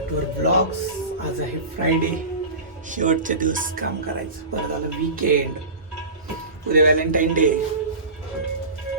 Back to our blogs. आज आहे Friday, शेवटचे दिवस काम करायचं. परत आलं वीकेंड. उद्या व्हॅलेंटाईन डे,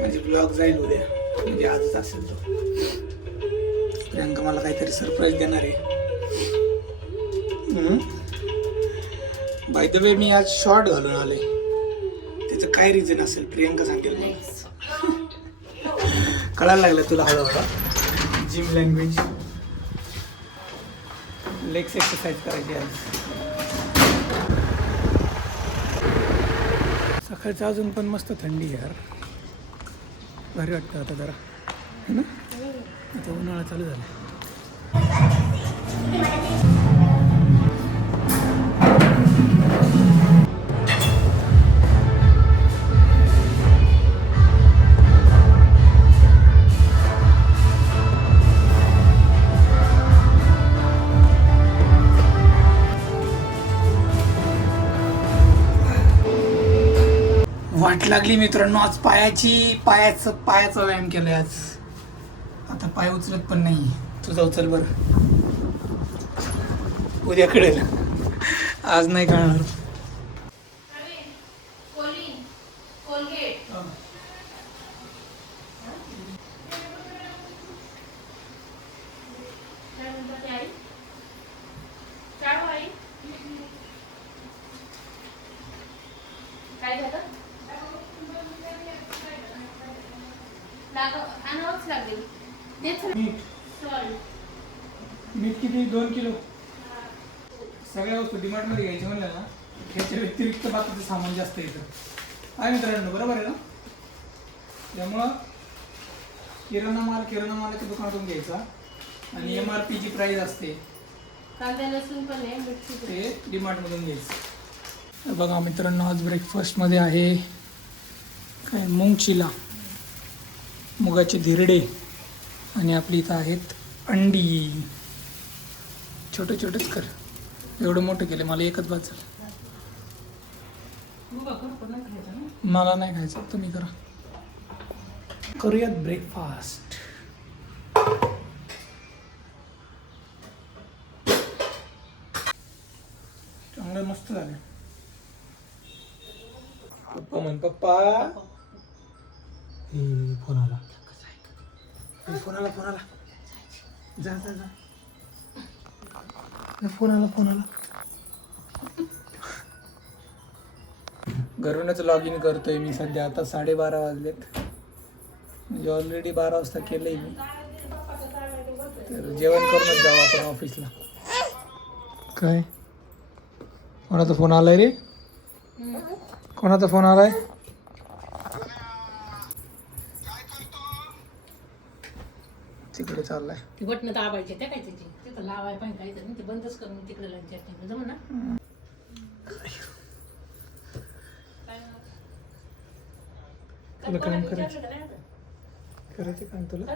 म्हणजे ब्लॉग जाईल उद्या, म्हणजे आजच असेल तो. प्रियांका मला काहीतरी सरप्राईज देणार आहे. बाय द वे मी आज शॉर्ट घालून आले. त्याचं काय रिझन असेल प्रियांका सांगेल. कळायला लागलं तुला हळूहळू जिम लँग्वेज. लेग्स एक्सरसाइज करायची आज. सकाळचं अजून पण मस्त थंडी यार, भारी वाटतं आता जरा, है ना. आता उन्हाळा चालू झाला. वाट लागली मित्रांनो आज पायाचा व्यायाम केलाय आज. आता पाय उचलत पण नाही. तुझा उचल बरं, उद्या कळेल, आज नाही कळणार. काय झालं? आणावंच लागेल. मीठ किती? 2 किलो. सगळ्या वस्तू डिमार्ट मध्ये घ्यायच्या म्हणलं ना, ह्याच्या व्यतिरिक्त बाकीचं सामान जास्त येतं. आहे मित्रांनो, बरोबर आहे ना. त्यामुळं किराणा मालाच्या दुकानातून घ्यायचा आणि MRP जी प्राइस असते कांदा लसूण पण आहे, ते डिमार्ट मधून घ्यायचं. बघा मित्रांनो, आज ब्रेकफास्ट मध्ये आहे काय, मूग चिला, मुगाचे धिरडे, आणि आपली इथं आहेत अंडी. छोटे छोटेच कर, एवढं मोठं केलं, मला एकच बात झालं. मला नाही खायचं, तुम्ही करा. करूयात ब्रेकफास्ट. चांगलं मस्त झालं. पप्पा म्हण, पप्पा. फोन आला, फोन आला. जा जा जा, फोन आला. घरूनच लॉग इन करतोय मी सध्या. आता 12:30 वाजलेत, म्हणजे ऑलरेडी 12 वाजता केलंय मी. तर जेवण करूनच जाऊ आपण ऑफिसला. काय कोणाचा फोन आलाय रे? कोणाचा फोन आलाय? तिकडे चाललाय. ती बटन दाबायचे त्या काय त्याची तिथं लावाय पण काय ते बंदच करून तिकडे लंच जमू ना. तुला काम करायचं काम तुला.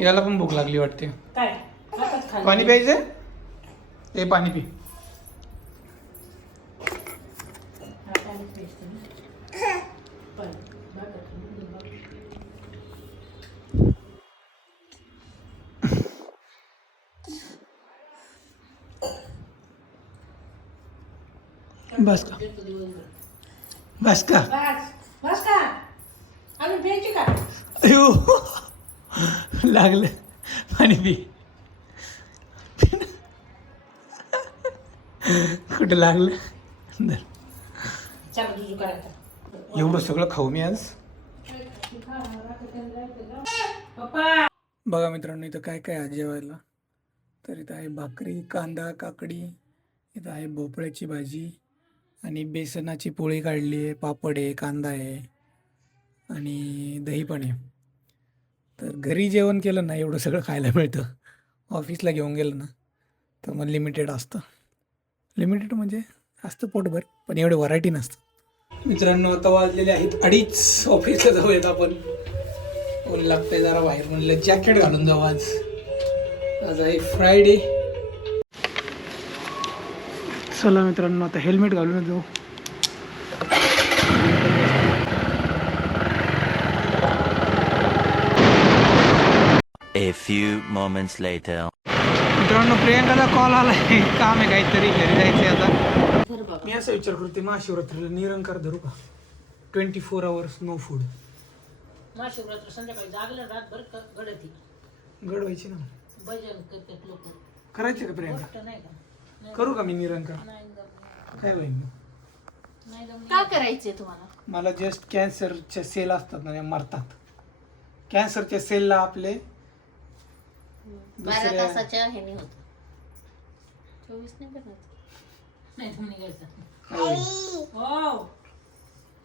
याला पण भूक लागली वाटते. काय पाणी प्यायचं? हे पाणी पी. बस का? बस का अजून प्यायची का? अयो लागलं, पाणी पी. कुठं लागलं? एवढं सगळं खाऊ मी आज. बघा मित्रांनो, इथं काय काय आहे जेवायला. तर इथं आहे भाकरी, कांदा, काकडी, इथं आहे भोपळ्याची भाजी, आणि बेसनाची पोळी काढली आहे, पापड आहे, कांदा आहे, आणि दही पण आहे. तर घरी जेवण केलं ना, एवढं सगळं खायला मिळतं. ऑफिसला घेऊन गेलं ना तर मग लिमिटेड असतं. लिमिटेड म्हणजे असतं पोटभर, पण एवढे व्हरायटी नसतं. मित्रांनो, आता वाजलेले आहेत 2:30. ऑफिसला जाऊयात आपण. ऊन लागतंय जरा बाहेर, म्हणलं जॅकेट घालून जाऊ. आज आहे फ्रायडे. चला मित्रांनो, आता हेल्मेट घालूनच जाऊ. A few moments later. मित्रांनो प्रियंकाचा कॉल आलाय, काम आहे काहीतरी, घरी जायचंय आता. बरं बाबा. मी असा विचार करते महाशिवरात्रीला निरंकार धरू का? 24 hours नो फूड. महाशिवरात्र संध्याकाळी जागलं रातभर गडती गडवायची ना. भजन करतात लोक. करायचं का प्रियंका? गोष्ट नाही का? करू का मी निरंकार? नाही जमलं. काय होईल? नाही जमलं. का करायचे तुम्हाला? मला जस्ट कॅन्सरच्या सेल असतात ना, त्या मरतात. कॅन्सरच्या सेलला आपले 12 तासाच्या ह्याने होत. 24 नाही करत. नाही तुम्ही निघायचं. काय होईल? हो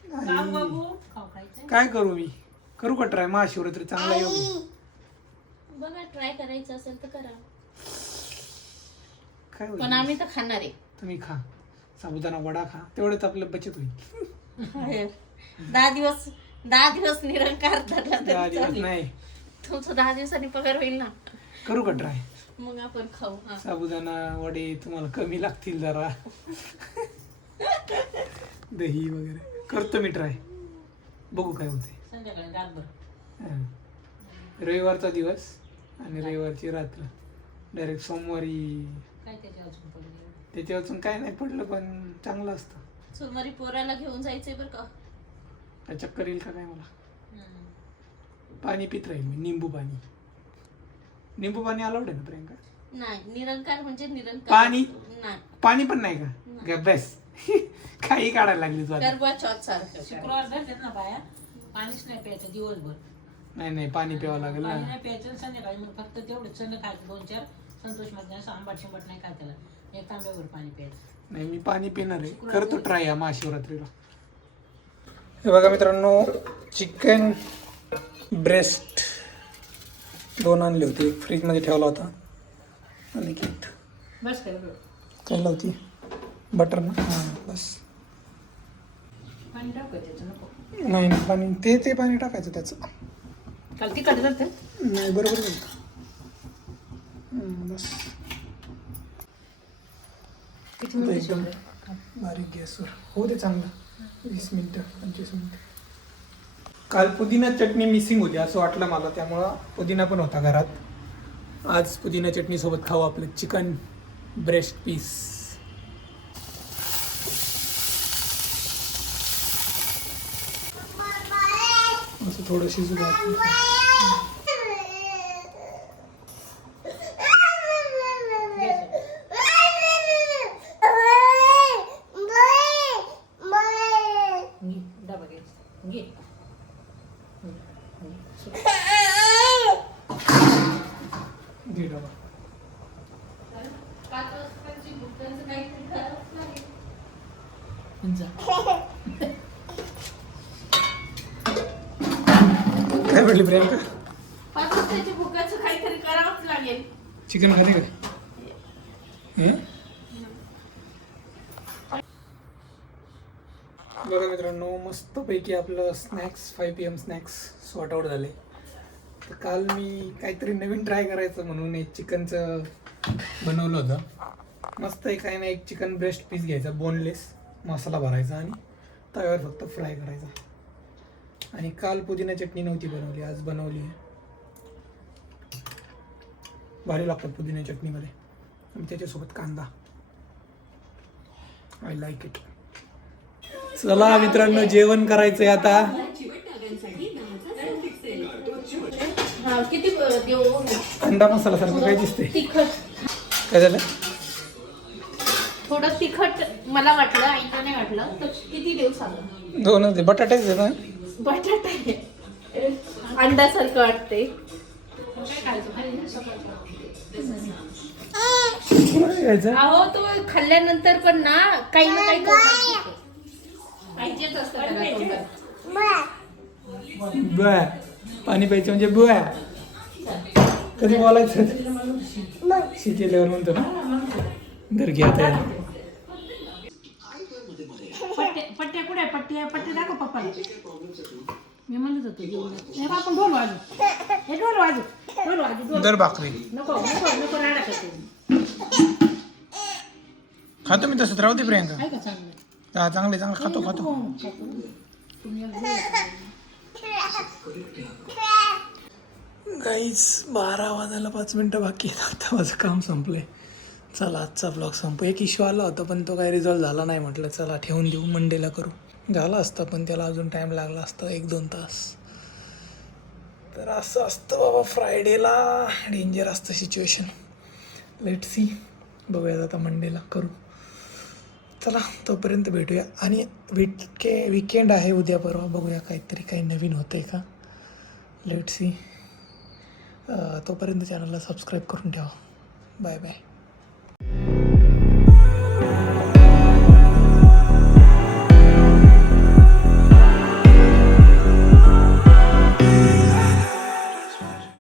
काम बाबू खाऊ खायचं. काय करू मी? करू का ट्राय? महाशिवरात्री चांगला योग आहे. बघा ट्राय करायचं असेल तर करा. काय होईल? पण आम्ही तर खाणार आहे. तुम्ही खा, साबुदाणा वडा खा, तेवढंच आपलं बचत होईल. 10 दिवस निरंकार धरला 10 तरी दिवस चालेल. नाही. तुमचं 10 दिवसांनी पगार होईल ना. करू का ट्राय? मग आपण खाऊ. हा. साबुदाणा वडे तुम्हाला कमी लागतील जरा. दही वगैरे करतो मी ट्राय, बघू काय होते. संध्याकाळी रातभर. रविवारचा दिवस आणि रविवारची रात्र, डायरेक्ट सोमवारी. काय त्याच्या अजून पडले. त्याच्या अजून काय नाही पडलं, पण चांगलं असतं. सोमवारी पोराला घेऊन जायचंय बरं का. काय चक्कर येईल का काय मला? हम्म. पाणी पित राहील मी, निंबू पाणी. निंबू पाणी अलाउड आहे ना प्रियंका? नाही, निरंकार म्हणजे निरंकार. पाणी? नाही. पाणी पण नाही का? बेस. काही काढायला लागली तू आता. गरबा चॉट सारखं. शुक्रवार धरतात ना बाया, पाणीच नाही प्यायचं दिवसभर. नाही पाणी प्यावं लागेल पाणी ना. नाही प्यायचं आणि संध्याकाळी मग फक्त तेवढं चण खायचं 2-4. संतोष मध्ये असं आंबाट शिंबाट नाही खाय त्याला. 1 तांब्यावर पाणी प्यायचं. नाही मी पाणी पिणार आहे, करतो ट्राय या महाशिवरात्रीला. हे बघा मित्रांनो, चिकन ब्रेस्ट 2 आणले होते, फ्रीजमध्ये ठेवला होता. आणि किट बस काय खायला होती, बटर ना. हां बस. पाणी टाकायचं त्याचं नको. नाही पाणी, ते पाणी टाकायचं त्याचं. काल तिखट धरतात. नाही बरोबर आहे. बस किती मिनिटं एकदम शिजवलं? बारीक गॅसवर होऊ दे चांगलं. 20 मिनिटं 25 मिनिटं. काल पुदिना चटणी मिसिंग होती असं वाटलं मला, त्यामुळं पुदिना पण होता घरात. आज पुदिना चटणी सोबत खाऊ आपलं चिकन ब्रेस्ट पीस. असं थोडं शिजू द्या. घे, डबा घ्यायचा. घे. घे डबा. 5 वाजताची भुकटांचं काहीतरी करावंच लागेल. जा. काय म्हटली प्रियंका? 5 वाजताची भुकाचं काहीतरी करावंच लागेल. चिकन खाते का? बघा मित्रांनो, मस्तपैकी आपलं snacks 5 PM snacks sort out झाले. तर काल मी काहीतरी नवीन ट्राय करायचं म्हणून एक चिकनचं बनवलं होतं. मस्त आहे, काही नाही, एक चिकन ब्रेस्ट पीस घ्यायचा, बोनलेस, मसाला भरायचा आणि तव्यावर फक्त फ्राय करायचा. आणि काल पुदिना चटणी नव्हती बनवली, आज बनवली आहे. भारी लागतात पुदिना चटणीमध्ये, आणि त्याच्यासोबत कांदा. I like it. चला मित्रांनो, जेवण करायचंय आता. हा, किती देऊ? अंडा मसाला सारखं काय दिसते? तिखट. काय झालं? थोडं तिखट मला वाटलं, आईला नाही वाटलं. तर किती देऊ सांगा? 2च दे. बटाटेच दे ना. बटाटे अंड्यासारखं वाटते. काय खायचं? खाली ना सकाळचं. यायचं अहो तो खाल्ल्यानंतर पण ना काही ना काही पाहिजेच असतं त्याला तोंडात. बुया. पाणी प्यायचं म्हणजे बुया. कधी बोलायचं? शिकेल्यावर म्हणतो ना. धर घ्या आता. पट्ट्या कुठे पट्ट्या दाखव पप्पाला. मी म्हणत होतो जेवण. हे बा, आपण ढोल वाजू. हे ढोल वाजू. दर भाकरी नको राडा करते. खातो मी तसंच. राहू दे प्रियंका. आहे का चांगलं? हा चांगलं खातो. तुम्ही गाईज 12 वाजायला 5 मिनटं बाकी आहेत. आता माझं काम संपलं आहे. चला आजचा ब्लॉग संपू. एक इश्यू आला होता पण तो काही रिझॉल्व झाला नाही. म्हटलं चला ठेवून देऊ, मंडेला करू. झाला असता पण त्याला अजून टाईम लागला असता 1-2 तास. तर असं असतं बाबा, फ्रायडेला डेंजर असतं सिच्युएशन. लेट सी, बघूयात आता मंडेला करू. चला तोपर्यंत भेटूया. आणि विकेंड आहे उद्या परवा, बघूया काहीतरी काही नवीन होतं आहे का. Let see. तोपर्यंत चॅनलला सबस्क्राईब करून ठेवा. Bye bye.